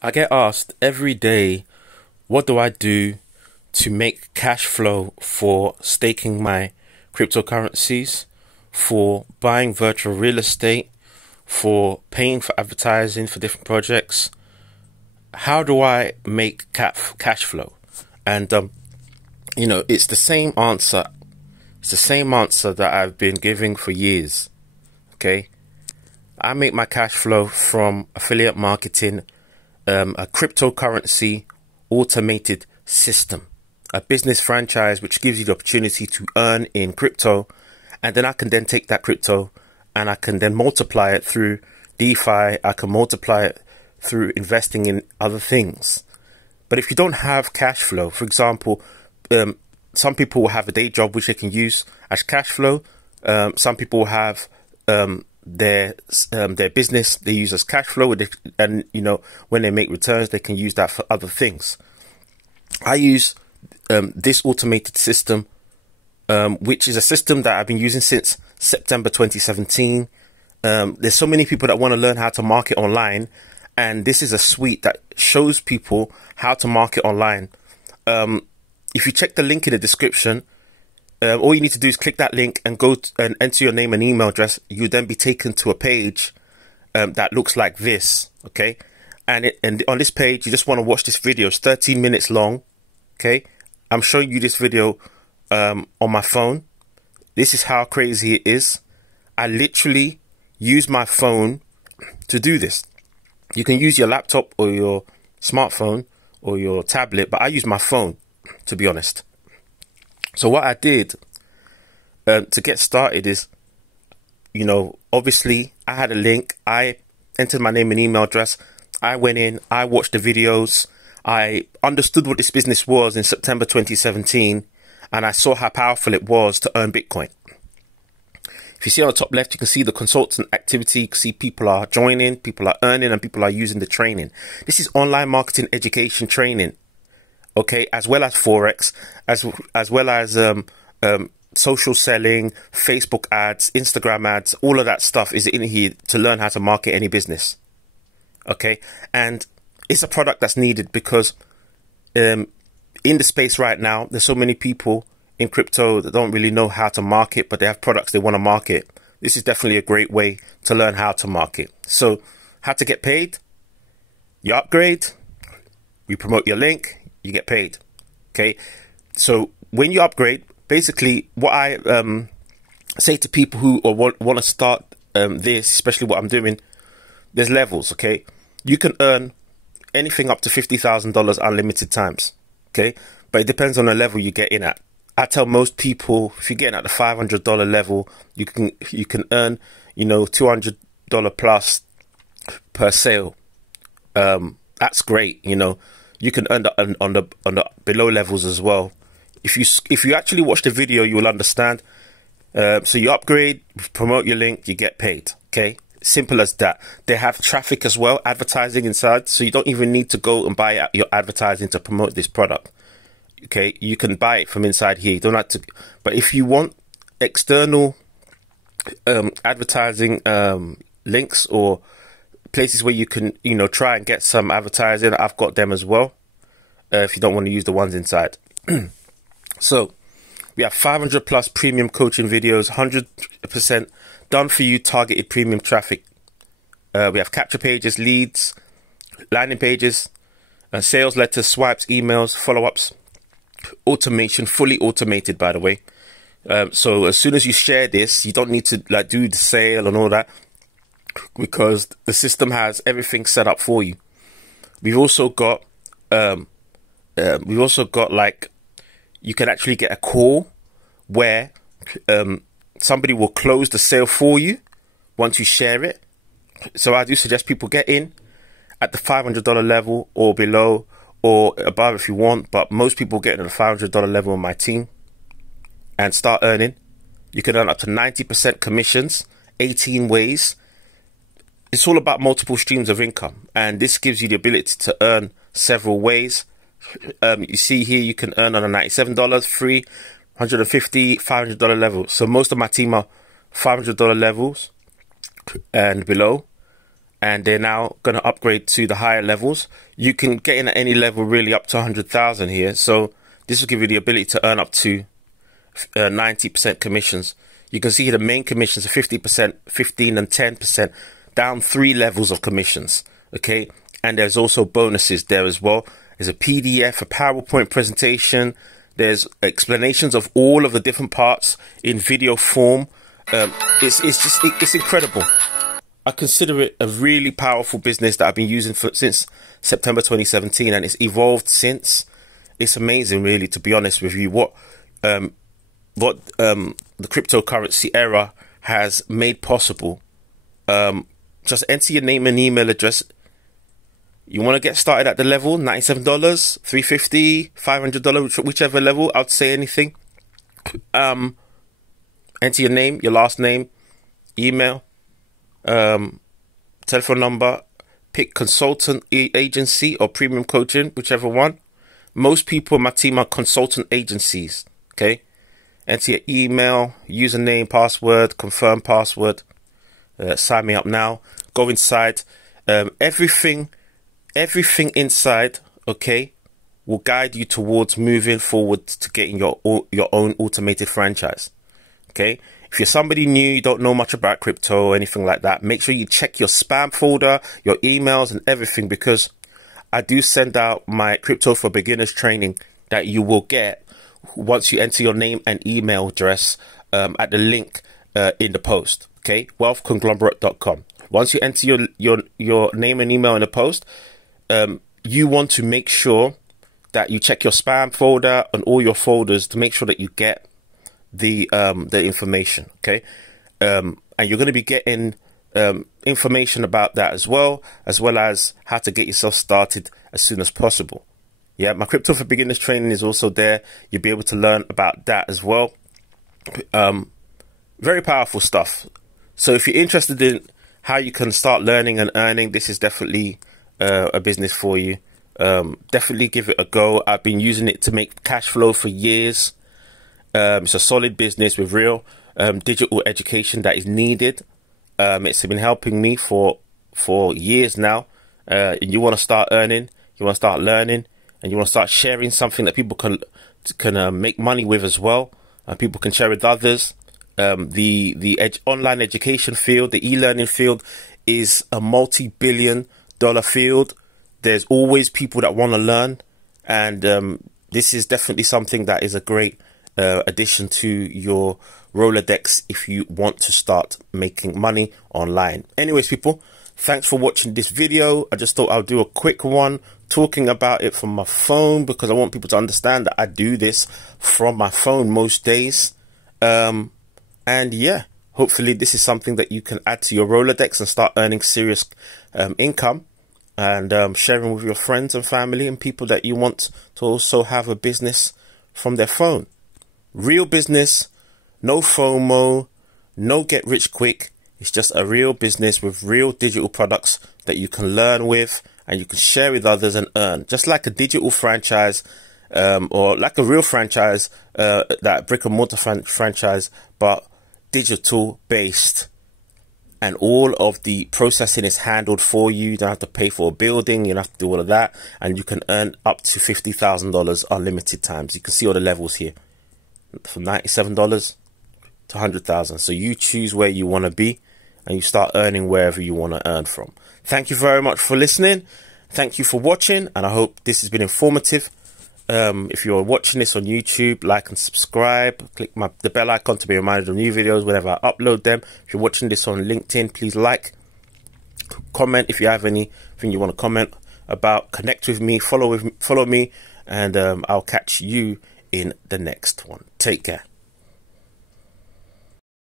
I get asked every day, what do I do to make cash flow for staking my cryptocurrencies, for buying virtual real estate, for paying for advertising for different projects? How do I make cash flow? And, it's the same answer. It's the same answer that I've been giving for years. Okay. I make my cash flow from affiliate marketing, a cryptocurrency automated system, a business franchise which gives you the opportunity to earn in crypto, and then I can then take that crypto and I can then multiply it through DeFi. I can multiply it through investing in other things. But if you don't have cash flow, for example, some people will have a day job which they can use as cash flow. Some people have their business they use as cash flow, and when they make returns they can use that for other things. I use this automated system, which is a system that I've been using since September 2017. There's so many people that want to learn how to market online, and this is a suite that shows people how to market online. If you check the link in the description, all you need to do is click that link and go and enter your name and email address. You'll then be taken to a page that looks like this, okay? And on this page, you just want to watch this video. It's 13 minutes long, okay? I'm showing you this video on my phone. This is how crazy it is. I literally use my phone to do this. You can use your laptop or your smartphone or your tablet, but I use my phone, to be honest. So what I did to get started is, obviously I had a link. I entered my name and email address. I went in, I watched the videos. I understood what this business was in September 2017, and I saw how powerful it was to earn Bitcoin. If you see on the top left, you can see the consultant activity. You can see people are joining, people are earning, and people are using the training. This is online marketing education training. Okay, as well as Forex, as well as social selling, Facebook ads, Instagram ads, all of that stuff is in here to learn how to market any business. Okay, and it's a product that's needed because in the space right now, there's so many people in crypto that don't really know how to market, but they have products they want to market. This is definitely a great way to learn how to market. So, how to get paid? You upgrade, you promote your link, you get paid. Okay, so when you upgrade, basically what I say to people who want to start this, especially what I'm doing, there's levels. Okay, you can earn anything up to $50,000 unlimited times. Okay, but it depends on the level you get in at. I tell most people, if you're getting at the $500 level, you can earn $200 plus per sale. That's great. You can earn on the below levels as well. If you actually watch the video, you will understand. So you upgrade, promote your link, you get paid. Okay, simple as that. They have traffic as well, advertising inside, so you don't even need to go and buy your advertising to promote this product. Okay, you can buy it from inside here. You don't have to. But if you want external advertising links or places where you can try and get some advertising, I've got them as well, if you don't want to use the ones inside. So we have 500 plus premium coaching videos, 100% done for you targeted premium traffic. We have capture pages, leads, landing pages, sales letters, swipes, emails, follow-ups, automation, fully automated, by the way. So as soon as you share this, you don't need to do the sale and all that, because the system has everything set up for you. We've also got you can actually get a call where somebody will close the sale for you once you share it. So I do suggest people get in at the $500 level or below or above if you want, but most people get at the $500 level on my team and start earning. You can earn up to 90% commissions, 18 ways. It's all about multiple streams of income, and this gives you the ability to earn several ways. You see here you can earn on a $97, free, $150, $500 level. So most of my team are $500 levels and below. and they're now going to upgrade to the higher levels. You can get in at any level really up to 100,000 here. So this will give you the ability to earn up to 90% commissions. You can see here the main commissions are 50%, 15 and 10%, down 3 levels of commissions. Okay, and there's also bonuses there as well. There's a PDF, a PowerPoint presentation. There's explanations of all of the different parts in video form. It's incredible. I consider it a really powerful business that I've been using since September 2017, and it's evolved since. It's amazing, really, to be honest with you, what the cryptocurrency era has made possible. Just enter your name and email address. You want to get started at the level, $97, $350, $500, whichever level. I'd say anything. Enter your name, your last name, email, telephone number. Pick consultant agency or premium coaching, whichever one. Most people in my team are consultant agencies. Okay. Enter your email, username, password, confirm password. Sign me up now. Go inside. Everything inside, okay, will guide you towards moving forward to getting your own automated franchise. Okay, if you're somebody new, you don't know much about crypto or anything like that, make sure you check your spam folder, your emails and everything, because I do send out my Crypto for Beginners training that you will get once you enter your name and email address at the link in the post. Okay, wealthconglomerate.com. Once you enter your name and email in the post, you want to make sure that you check your spam folder and all your folders to make sure that you get the information. Okay, and you're going to be getting information about that as well as how to get yourself started as soon as possible. Yeah, my Crypto for Beginners training is also there. You'll be able to learn about that as well. Very powerful stuff. So if you're interested in how you can start learning and earning, this is definitely a business for you. Definitely give it a go. I've been using it to make cash flow for years. It's a solid business with real digital education that is needed. It's been helping me for years now. And you want to start earning, you want to start learning, and you want to start sharing something that people can make money with as well. People can share with others. The online education field, the e-learning field, is a multi-billion-dollar field. There's always people that want to learn, and this is definitely something that is a great addition to your Rolodex if you want to start making money online. Anyways, people, thanks for watching this video. I just thought I'll do a quick one talking about it from my phone, because I want people to understand that I do this from my phone most days. And yeah, hopefully this is something that you can add to your Rolodex and start earning serious income, and sharing with your friends and family and people that you want to also have a business from their phone. Real business, no FOMO, no get rich quick. It's just a real business with real digital products that you can learn with and you can share with others and earn. Just like a digital franchise, or like a real franchise, that brick and mortar franchise, but digital based, and all of the processing is handled for you. You don't have to pay for a building, you don't have to do all of that, and you can earn up to $50,000 unlimited times. You can see all the levels here, from $97 to $100,000. So you choose where you want to be and you start earning wherever you want to earn from. Thank you very much for listening. Thank you for watching, and I hope this has been informative. If you're watching this on YouTube, like and subscribe. Click the bell icon to be reminded of new videos whenever I upload them. If you're watching this on LinkedIn, please like, comment if you have anything you want to comment about. Connect with me, follow me, and I'll catch you in the next one. Take care.